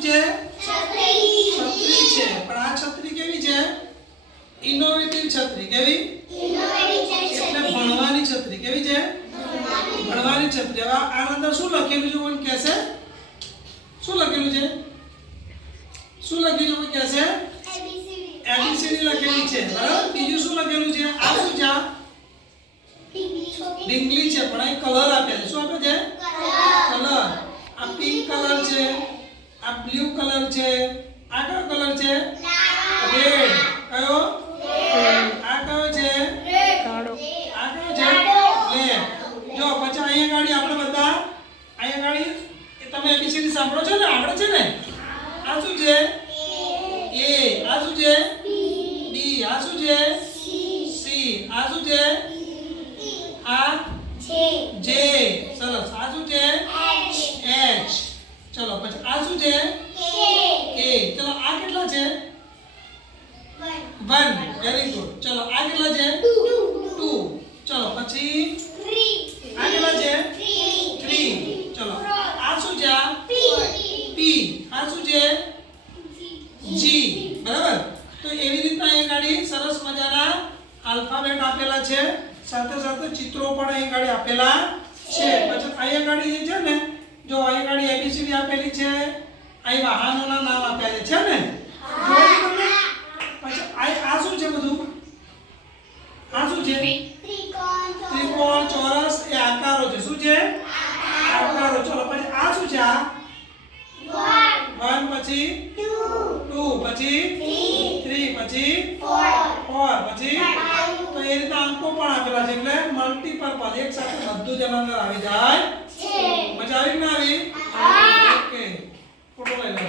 શું છે? છત્રી છે. પણ આ છત્રી કેવી છે? ઇનોવેટિવ છત્રી. કેવી? એટલે ભણવાની છત્રી. કેવી છે? ભણવાની છત્રી. હવે આ અંદર શું લખેલું છે કોણ કહેશે? શું લખેલું છે? શું લખ્યું છે કોઈ કહેશે? ABCD લખેલી છે. બરાબર. બીજું શું લખેલું છે? આ શું છે? ડીંગલી છે. પણ અહીં કલર આપેલ. શું આપે છે? કલર. આ પિંક કલર છે, આ બ્લુ કલર છે, આ કયો કલર છે? રેડ. કયો? આ કયો છે? કાળો. આ કયો છે? બ્લેક. જો પછી અહીંયા ગાડી આપણે બધા અહીંયા ગાડી તમે ABCD સાંભળો છો ને? આવડે છે ને? આ શું છે? A. આ શું છે? B. આ શું છે? C. આ શું છે? આ J. સરસ. આ શું છે? H. ચલો પછી આ શું છે? K. ચલો આ કેટલા છે? 1. Very good. ચલો આ કેટલા છે? 2. ચલો પછી આ કેટલા છે? 3. ચલો આ શું છે? P. આ શું છે? G. બરાબર. તો એવી રીતના અહીં ગાડી સરસ મજાના આલ્ફાબેટ આપેલા છે, સાથે સાથે ચિત્રો પણ અહીં ગાડી આપેલા છે. પછી અહીંયા ગાડી જે છે ને, જો અહીં ગાડી ABCD આપેલી છે, અહીં વાહનોના નામ આપેલા છે ને. જોયું તમને? પછી આ શું છે બધું? આ શું છે? ત્રિકોણ, ચોરસ એ આકારો છે. શું છે? આકારો. ચલો પછી આ શું છે? આ 1 પછી 2 પછી 3 પછી 4 પછી તો એ રીતના અંકો પણ આપેલા છે. એટલે મલ્ટીપર્પઝ એક સાથે બધું જ અંદર આવી જાય. મજા આવી કે ના આવી? ઓકે. ફોટો લઈ લો.